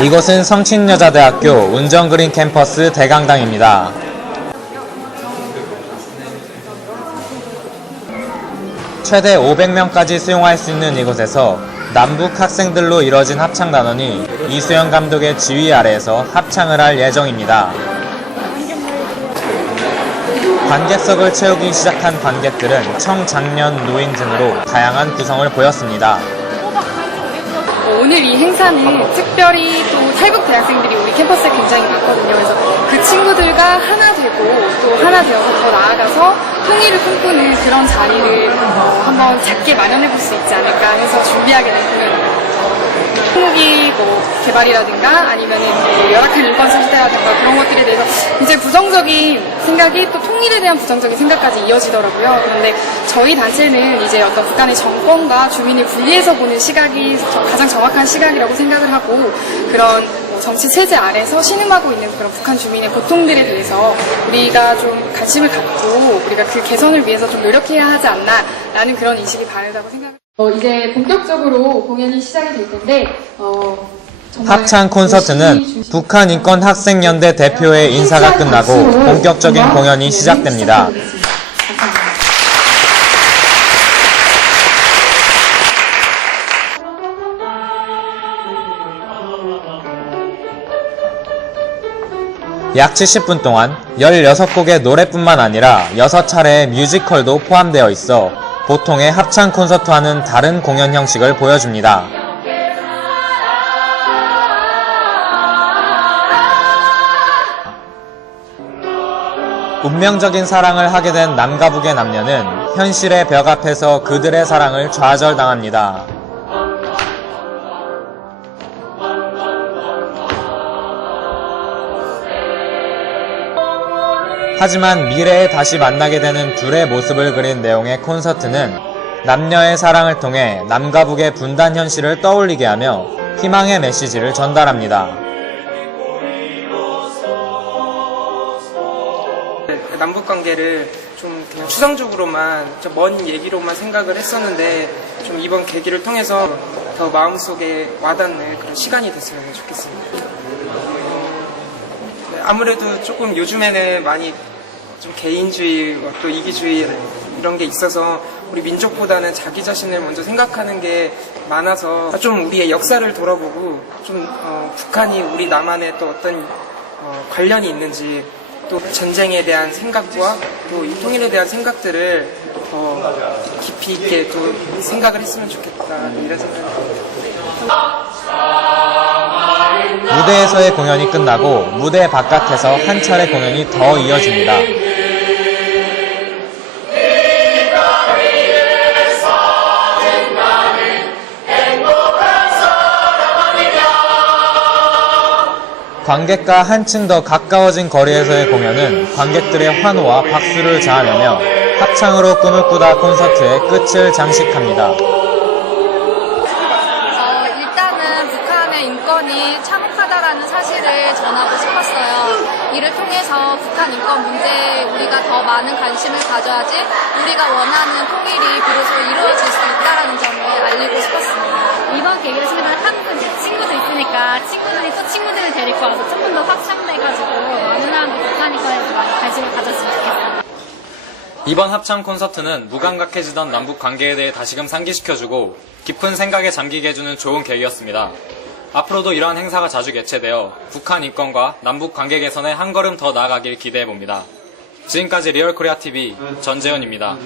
이곳은 성친여자대학교 운정그린 캠퍼스 대강당입니다. 최대 500명까지 수용할 수 있는 이곳에서 남북 학생들로 이뤄진 합창 단원이 이수영 감독의 지휘 아래에서 합창을 할 예정입니다. 관객석을 채우기 시작한 관객들은 청장년 노인 등으로 다양한 구성을 보였습니다. 어, 오늘 이 행사는 특별히 또 탈북 대학생들이 우리 캠퍼스에 굉장히 많거든요. 그래서 그 친구들과 하나 되고 또 하나 되어서 더 나아가서 통일을 꿈꾸는 그런 자리를 어, 한번 작게 마련해 볼 수 있지 않을까 해서 준비하게 된 공연입니다. 통일 뭐 개발이라든가 아니면은 뭐 열악한 인권 상태라든가 그런 것들에 대해서 굉장히 부정적인 생각이 또 통일에 대한 부정적인 생각까지 이어지더라고요. 그런데 저희 단체는 이제 어떤 북한의 정권과 주민을 분리해서 보는 시각이 저- 가장 정확한 시각이라고 생각을 하고 그런 뭐 정치 체제 아래서 신음하고 있는 그런 북한 주민의 고통들에 대해서 우리가 좀 관심을 갖고 우리가 그 개선을 위해서 좀 노력해야 하지 않나라는 그런 인식이 바르다고 생각합니다. 어, 이제 본격적으로 공연이 시작이 될 텐데 어, 합창 콘서트는 북한 인권 학생연대 대표의 인사가 끝나고 본격적인 공연이 시작됩니다. 약 70분 동안 16곡의 노래뿐만 아니라 6차례의 뮤지컬도 포함되어 있어 보통의 합창 콘서트와는 다른 공연 형식을 보여줍니다. 운명적인 사랑을 하게 된 남과 북의 남녀는 현실의 벽 앞에서 그들의 사랑을 좌절당합니다. 하지만 미래에 다시 만나게 되는 둘의 모습을 그린 내용의 콘서트는 남녀의 사랑을 통해 남과 북의 분단 현실을 떠올리게 하며 희망의 메시지를 전달합니다. 관계를 좀 그냥 추상적으로만 좀먼 얘기로만 생각을 했었는데 좀 이번 계기를 통해서 더 마음속에 와닿는 그런 시간이 됐으면 좋겠습니다. 네, 아무래도 조금 요즘에는 많이 좀 개인주의 또 이기주의 이런 게 있어서 우리 민족보다는 자기 자신을 먼저 생각하는 게 많아서 좀 우리의 역사를 돌아보고 좀 어, 북한이 우리 남한에 또 어떤 어, 관련이 있는지 또 전쟁에 대한 생각과 또 이 통일에 대한 생각들을 더 깊이 있게 또 생각을 했으면 좋겠다 이런 생각이 무대에서의 공연이 끝나고 무대 바깥에서 한 차례 공연이 더 이어집니다. 관객과 한층 더 가까워진 거리에서의 공연은 관객들의 환호와 박수를 자아내며 합창으로 꿈을 꾸다 콘서트의 끝을 장식합니다. 인권이 참혹하다라는 사실을 전하고 싶었어요. 이를 통해서 북한 인권 문제에 우리가 더 많은 관심을 가져야지 우리가 원하는 통일이 비로소 이루어질 수 있다라는 점을 알리고 싶었습니다. 이번 계기를 통해서 한국은 친구도 있으니까 친구들이 또 친구들을 데리고 와서 조금 더 확장돼가지고 많은 사람들이 북한이권에 많이 관심을 가졌으면 좋겠어요. 이번 합창 콘서트는 무감각해지던 남북 관계에 대해 다시금 상기시켜주고 깊은 생각에 잠기게 해주는 좋은 계기였습니다. 앞으로도 이러한 행사가 자주 개최되어 북한 인권과 남북 관계 개선에 한 걸음 더 나아가길 기대해 봅니다. 지금까지 리얼코리아TV 전재현입니다.